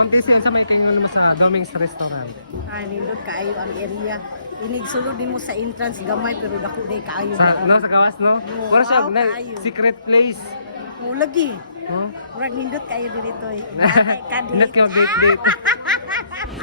Pangkisi sa may kayo naman sa Doming's Restaurant. Ay, nindot kaayo ang area. Inig sulod din mo sa entrance gamay pero dako day kaayo. Sa gawas no? Wala siya Wow, kaayo. secret place. Mo lagi. No? Murag nindot kaayo dirito eh. Not kayo date.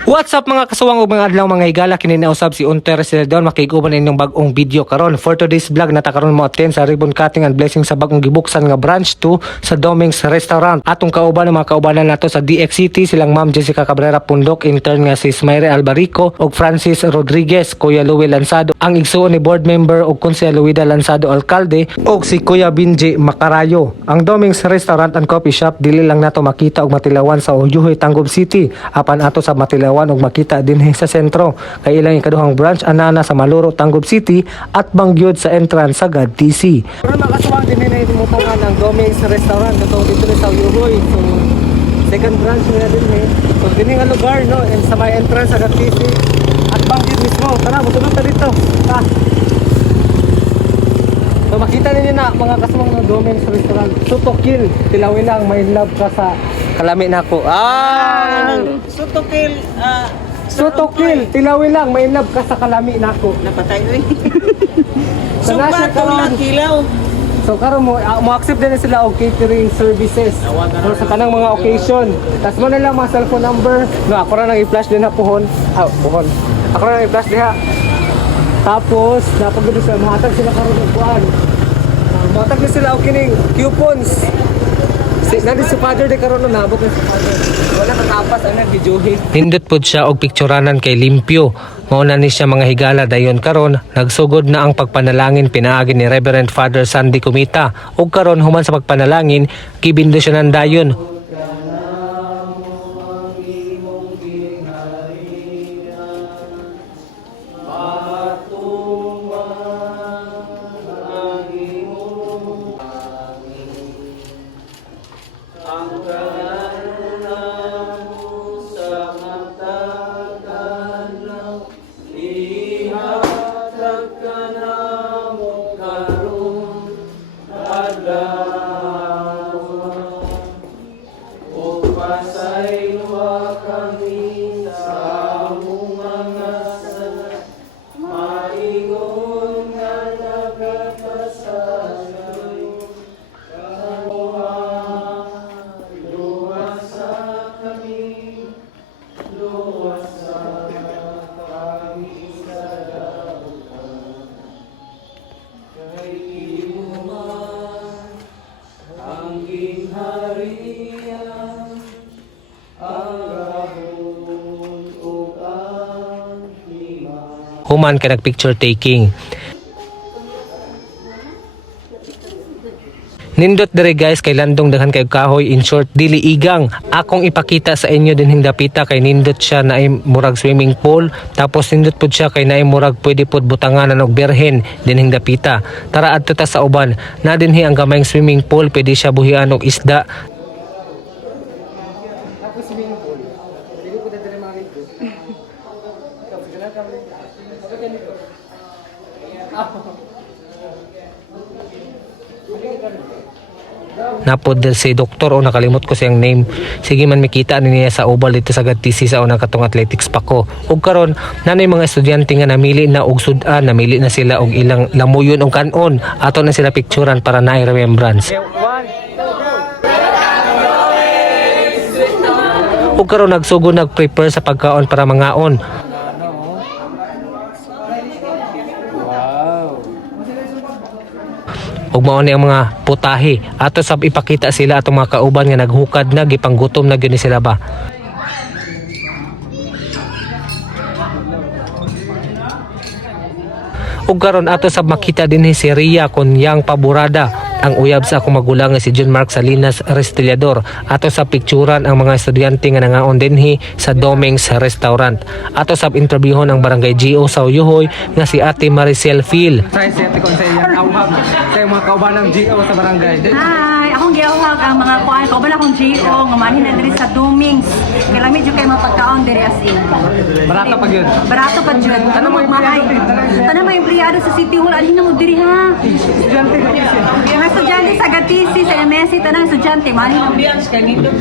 What's up mga kasuwang ug mga adlaw mga higala, kini nausab si Unter Celedon makiguban inyong bag-ong video karon. For today's vlog natakaron mo attend sa ribbon cutting and blessing sa bag-ong gibuksan nga branch 2 sa Doming's Restaurant. Atong kauban mga kaubanan nato sa DX City silang Ma'am Jessica Cabrera Pundok, intern nga si Smaire Albarico ug Francis Rodriguez, Kuya Louie Lanzado ang igsuon ni board member ug Konsehal Luida Lanzado alkalde ug si Kuya Binji Macarayo. Ang Doming's Restaurant and Coffee Shop dili lang nato makita ug matilawan sa Uyuhoy, Tangub City, apan ato sa matilawan ug makita dinhi sa sentro kay ilang ikaduhang branch anana sa Maluro, Tangub City at bangyod sa entrance sa GAD-TC. Pero makasuwang din na imutangan ng Doming's Restaurant katong dito sa Uyuhoy. So second branch nila din eh. So dinhi nga lugar no, and sa may entrance sa GAD-TC at bangyod mismo. Tara, mutunod ta dito. Ta. So makita ninyo na mga kasuwang ng Doming's Restaurant. Sutokil, tilawin lang, may love ka sa kalami nako. Sutokil Sutokil, tilawin lang, may love ka sa kalami nako. napatay oy. Subat Subat kilaw. So karon mo accept din sila og catering services for sa kanang mga occasion. Tas mo na lang mga cellphone number. No, ako ra nang i-flash din na puhon. Puhon. Ako ra nang i-flash diha. Tapos napagod sa mahatag sila karon og kuan. Mahatag din sila og kining coupons. Nadi si father de karon nabot na si father. Wala kang tapas ana videohe. Nindot pod siya og piktsuranan kay limpyo. Mauna ni siya mga higala dayon karon nagsugod na ang pagpanalangin pinaagi ni Reverend Father Sandy Kumita ug karon human sa pagpanalangin gibindusyonan dayon. Human ka nag-picture taking. Nindot dire guys kay landong daghan kay kahoy, in short dili igang. Akong ipakita sa inyo dinhing dapita kay nindot siya na murag swimming pool, tapos nindot pud siya kay naay murag pwede pud butanganan og berhen dinhing dapita. Tara adto ta sa uban na dinhi ang gamayng swimming pool, pwede siya buhian og isda. Napod si doktor o nakalimot ko siyang name. Sige man makita niya sa ubal dito sa GAD-TC sa unang katong athletics pa ko. Ug karon nanay mga estudyante nga namili na og sudan, namili na sila og ilang lamuyon og kanon. Ato na sila picturean para na remembrance. Ug karon nagsugod nag-prepare sa pagkaon para mangaon. Ug mao ni ang mga putahe ato sab ipakita sila atong mga kauban nga naghukad na gipanggutom na gyud ni sila ba. Ug karon ato sab makita dinhi si Ria Konyang Paborada, ang uyab sa akong magulang nga si John Mark Salinas Restillador. Ato sa picturan ang mga estudyante nga nangaon dinhi sa Doming's Restaurant. Ato sab interbiehon ang barangay GO sa Uyuhoy nga si Ate Maricel Phil. Sa ate ko sa iya awhag sa mga kauban ng GO sa barangay. Hi, akong giyawag ang mga kuan ko bala kong GO nga manhin na diri sa Domings. Kaya lang medyo kay mapagkaon diri as in. Barato pag yun. Barato pa jud. Ano mo mahay? Tanang mga empleyado sa City Hall ali na mo diri ha. Estudyante ka kasi. Mga estudyante sa Gatisi, sa MSC, tanang estudyante manhin ang ambiance kay nito.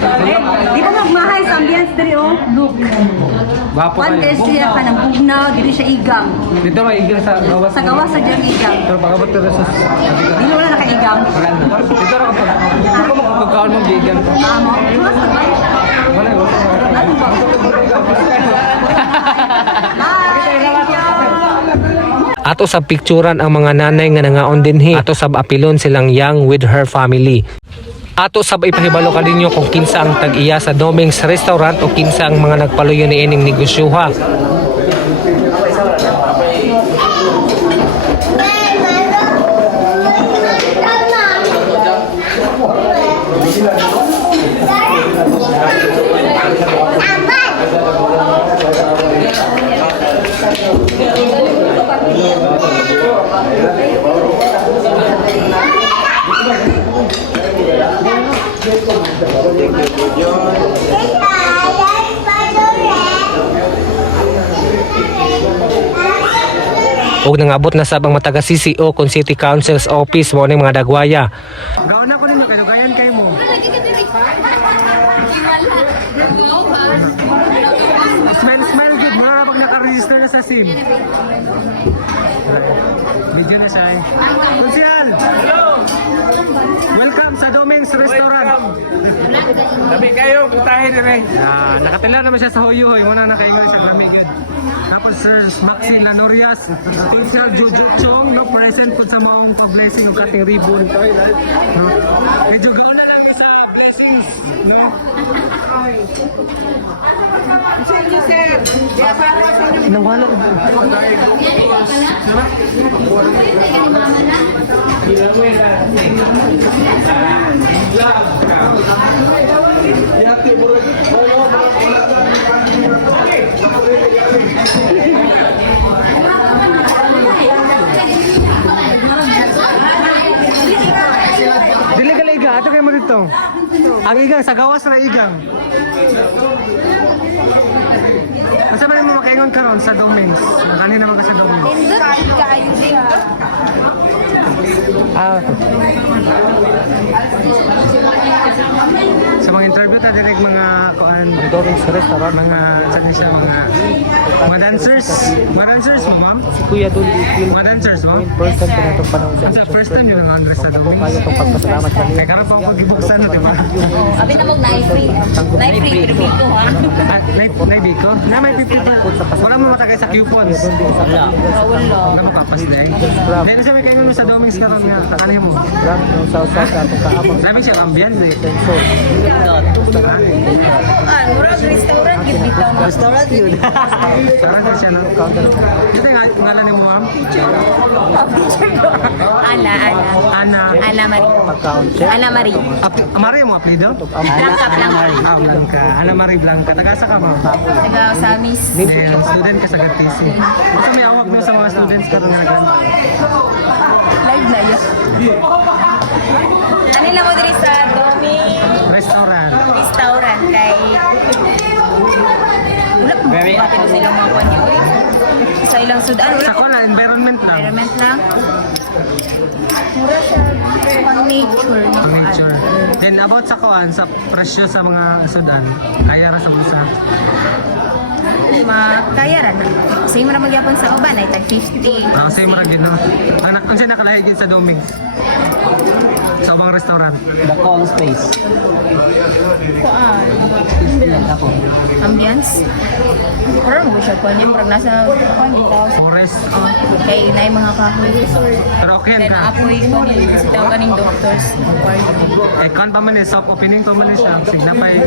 Di ba magmahay sa ambiance diri oh? Look. Gwapo kayo. Pantes siya ka ng bugnaw, diri siya igang. Dito ba igang sa gawas? Sa gawas sa diyang igang. Pero pagabot ko sa Dili wala na ka igang. wala na. Dito ra kapag ako makapagkaon mo gigan. Amo. Wala wala. Ano ba? Ato sa picturan ang mga nanay nga nangaon dinhi. Ato sab apilon silang Yang with her family. Ato sab ipahibalo ka ninyo kung kinsa ang tag-iya sa Doming's Restaurant o kinsa ang mga nagpaluyo ni ining negosyoha. Og nangabot na sab ang mataga CCO kung City Council's office mo ning mga dagwaya. Gawon ako ninyo kay gayan kay mo. Smile good. Mura pag naka-register na sa SIM. Video na siya eh. Konsyal! Hello! Welcome sa Doming's Restaurant. Labi kayo, putahin din eh. Nakatila naman siya sa Hoyohoy. Muna nakaingon siya lamig yun. Tapos Sir Maxine Lanorias, Sir Jojo Chong, no, present po sa mga pag-blessing ng kating ribbon. Medyo gaw na lang sa blessings. No? Nawala. Dili ka iga, ato kayo mo dito. Ang igang, sa gawas na igang. Asa man mo makaingon karon sa Doming's? Kanina naman ka sa Doming's. Sa mga interview ta direct mga kuan Doming's Restaurant, mga saan siya mga dancers. Mga dancers mo, ma'am? Si Kuya Dulli, Mga dancers mo? first time ko na itong panahon sa Sa first time yun ang Andres sa Doming's. kaya itong pagpasalamat kami. Kaya karang pa ako pag-ibuksan no, di ba? Abi na mo na-free. Na-free pero dito ha. Naibiko? Na may pipi pa. Wala mo matagay sa coupons. Wala. Wala mo kapas din. Meron sabi kayo mo sa Doming's karon nga. Ano mo? Grab no sa atong kaabang Sabi siya ambience eh. sensor. Murag restaurant gid bitaw. Restaurant yun. Sarang ka siya no? Ito yung ngalan ni mo, ma'am? Ana Marie. Pagkaon siya. Ana Marie. Amari mo apelido? Blanca. Ah, Blanca. Ana Marie Blanca. Tagasa ka, ma'am? Taga sa Miss. Ayan, student ka sa Gatisi. Basta may awag mo sa mga students karon nga nagano. Live na yun. Ano lang mo diri sa Domi Restaurant. Restaurant kay wala po ba sa ilang mga kwan yun? Sa ilang sudan wala Sa po kola, environment lang. environment lang. Mura siya pang nature na kuan. Nature. Then about sa kuan, sa presyo sa mga sudan, kaya ra sa bulsa. Kaya ra na. Kasi mo na magyapon sa uban ay tag 50. Kasi mo ra gid no. Ang siya nakalahi gid sa Doming's. Sa ubang restaurant. The call space. Kuan. Ambience. Pero mo siya kuan niya murag nasa kuan bitaw. Forest. Kay nay mga kahoy. Pero okay Then ka. apoy ko kasi daw kaning doctors. Eh, kan pa man eh, soft opening pa man eh siya. Signa pa eh,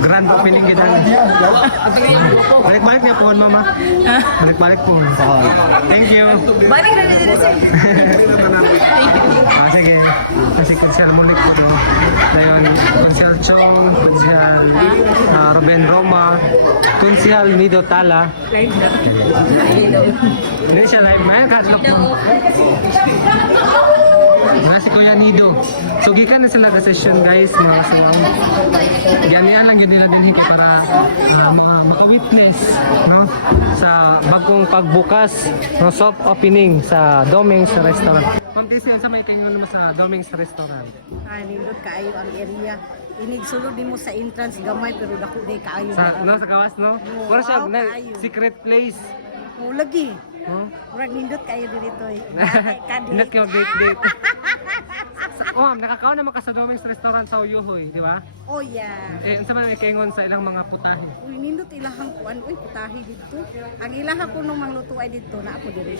grand opening kita. Balik-balik niya po, mama. Balik-balik po. Thank you. Balik na dito sir. Sige. Kasi Kunsel Mulik po. Ngayon, Kunsel Chong, Kunsel Ruben Roma, Kunsel Nido Tala. Hindi siya live. May kaslok po. Wala si Kuya Nido. So gikan na sila ka session guys, mga kasawang. Ganyan lang yun nila din hiko para maka-witness no sa bagong pagbukas no soft opening sa Doming's Restaurant. Ma'am Casey, sa may kanyo naman sa Doming's Restaurant. Nindot kaayo ang area. Inig sulod nimo sa entrance gamay pero dako day kaayo. Sa gawas no? Wala siya Wow, na kaayo. secret place. O lagi. No? Murag nindot kayo dirito eh. Hindi kayo date. Oh, nakakaon naman ka sa Doming's Restaurant sa Uyuhoy, di ba? Oh yeah. Unsa man may kaingon sa ilang mga putahe? Uy, nindot ilahang kuan. Uy, putahe dito. Ang ilahang ko nung mangluto ay dito na ako diri.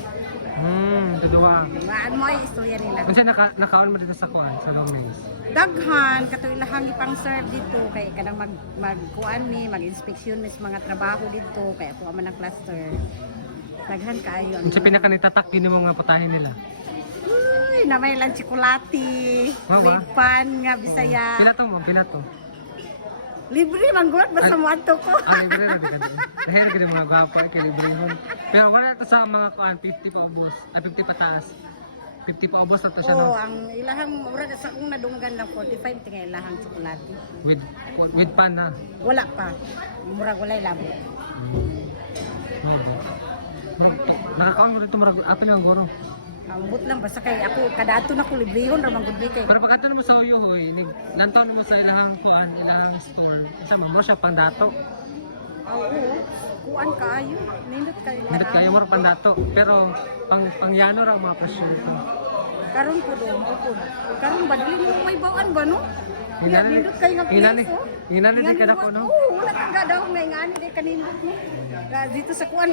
Duduwa. Maan mo ay istorya nila. Unsa nakaon mo dito sa kuan sa Doming's? Daghan kato ilahang ipang serve dito kay kanang magkuan ni, mag-inspeksyon ni sa mga trabaho dito kay ako man ang cluster. Daghan kaayo. Unsa pinaka nitatak yun yung mga putahe nila? Uy, na may lang tsokolate. Mama. With pan nga Bisaya. Pila to? Libre man gud basta mo adto ko. Libre ra ka din. Dahil ka mga gwapo kay libre hon. Pero wala to sa mga kuan 50 pa ubos, 50 pataas. 50 pa ubos na to siya no? Ang ilahang mura sa kung nadunggan lang 45 tingay ilahang tsokolate. With pan na. Wala pa. Murag walay labo. Nakakaon mo dito murag apil ang goro. Ambot lang basta kay ako kadato na ko librehon ra man gud kay. Pero pagkatapos mo sa Uyuhoy, lantaw mo sa ilahang kuan, ilahang store. Isa mo siya pandato. Oo. Kuan kaayo. Nindot kayo. Hindi kayo mo pandato, pero pangyano ra ang mga presyo dito. Karon po do, po. Karon ba dili mo may bawaan ba no? Kaya nindot kayo nga Hinani. place. Hinani din kada ko no. Oo, wala kang gadaw nga ingani di kanindot no. Dito sa kuan.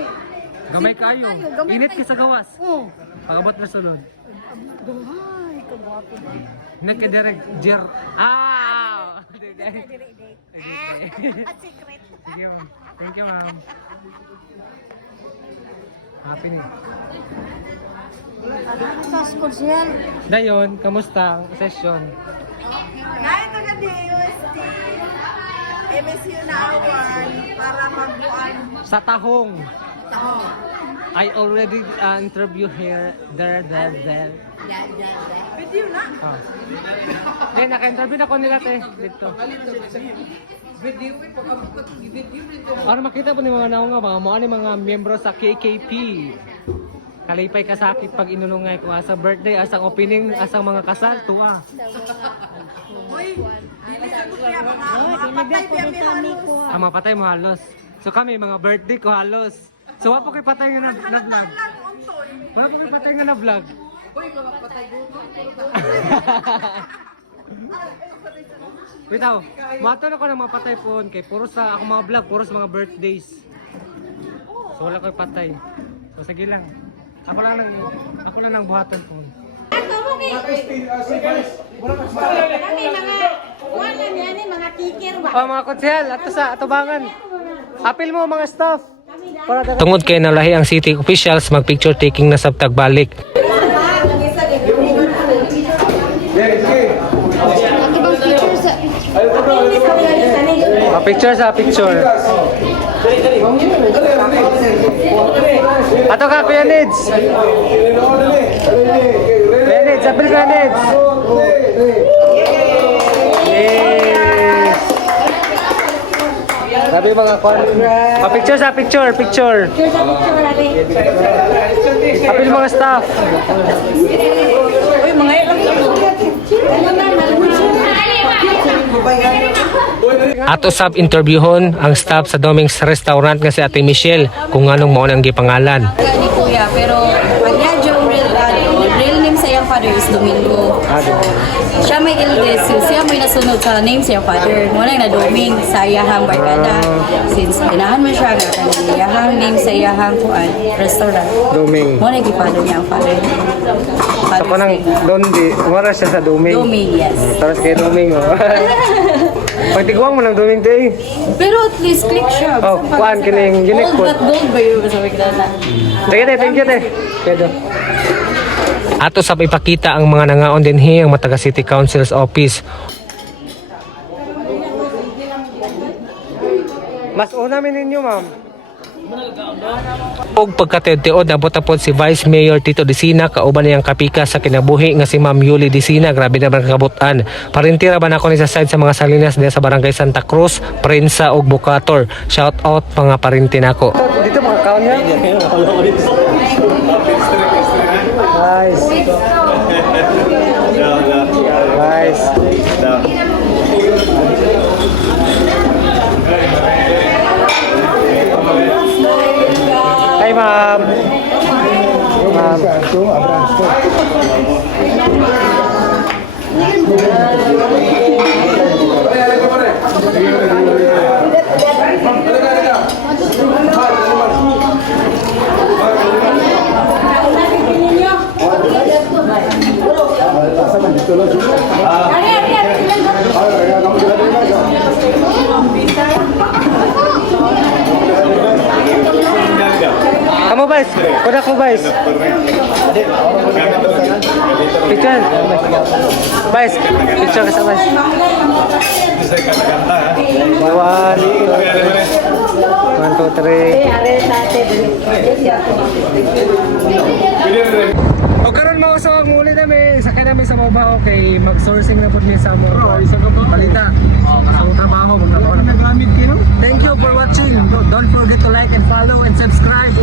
Gamay kayo. Init ka sa gawas. Oo. Pagabot na sunod. Ay, kagwapo. Init ka direct jer. Ah! At secret. Sige ma'am. Thank you ma'am. Happy ni. Dayon, kamusta ang session? Dahil ito na di UST, MSU na award para magbuan. Sa Tahong. Taho. I already interview here, there. Video na. Naka-interview na ko nila dito. Para makita po ni mga naong nga mga mga miyembro sa KKP. Kalipay ka sa akit pag inulungay ko sa birthday, asang opening, asang mga kasal, tuwa. Uy, dili sa kuya mga patay biya halos. Ang mga patay mo halos. So kami, mga birthday ko halos. So wala po kayo patay nga na vlog. Wala po kayo patay nga na vlog. Uy, mga patay gutom. Bitaw, matanong ko ng mga patay po kay puro sa ako mga vlog, puro sa mga birthdays. So wala ko patay. So sige lang. Ako lang nang buhatan po. Oh, mga kutsihal, ato bangan. Apil mo mga staff. Tungod kay nalahi ang city officials, mag-picture taking na sabtag balik. Picture sa picture. Ato ka, Kuya Nids. Kuya Nids, apil Kuya Nids. Yes. Grabe mga kwan. Picture sa picture. Apil mga staff. Uy, mga Ato sab interviewon ang staff sa Doming's Restaurant nga si Ate Michelle kung anong mao nang gipangalan. Ni Kuya, pero ang yung real name sa iyang father is Domingo. Siya may eldest, siya may nasunod sa name sa iyang father. Muna na Doming sa iyahang barkada. Since pinahan man siya, ang iyahang name sa iyahang restaurant. Doming. Muna gipadong niya ang father. Ako nang Dondi, wala siya sa Doming. Doming, yes. Tapos kay Doming, oh. Pagtiguang mo ng Doming day. Pero at least click siya. Oh, kuhaan kining unique Gold, po. not gold ba yun? Sabi ko na. Thank you. Pedo. Ato sab ipakita ang mga nangaon din ang Mataga City Council's office. Mas una min ninyo, ma'am. Og pagkatiod-tiod nabot na po si Vice Mayor Tito Disina kauban niyang kapika sa kinabuhi nga si Ma'am Yuli Disina. Grabe naman kabutan. Parintira ba na ako ni sa side sa mga Salinas diya sa Barangay Santa Cruz, Prensa ug Bukator. Shout out mga parinti nako. Dito mga kaon niya. Guys. Guys. Hi, ma'am. Ma'am. Kamu, Vice? Kuda ko, Vice. Picture. Vice, picture ka sa Vice. 1, 2, 3. O karon mo sa muli namin, sakay namin sa Mobao kay mag-sourcing na po niya sa mga balita. So trabaho, magtrabaho na. Thank you for watching. Don't forget to like and follow and subscribe.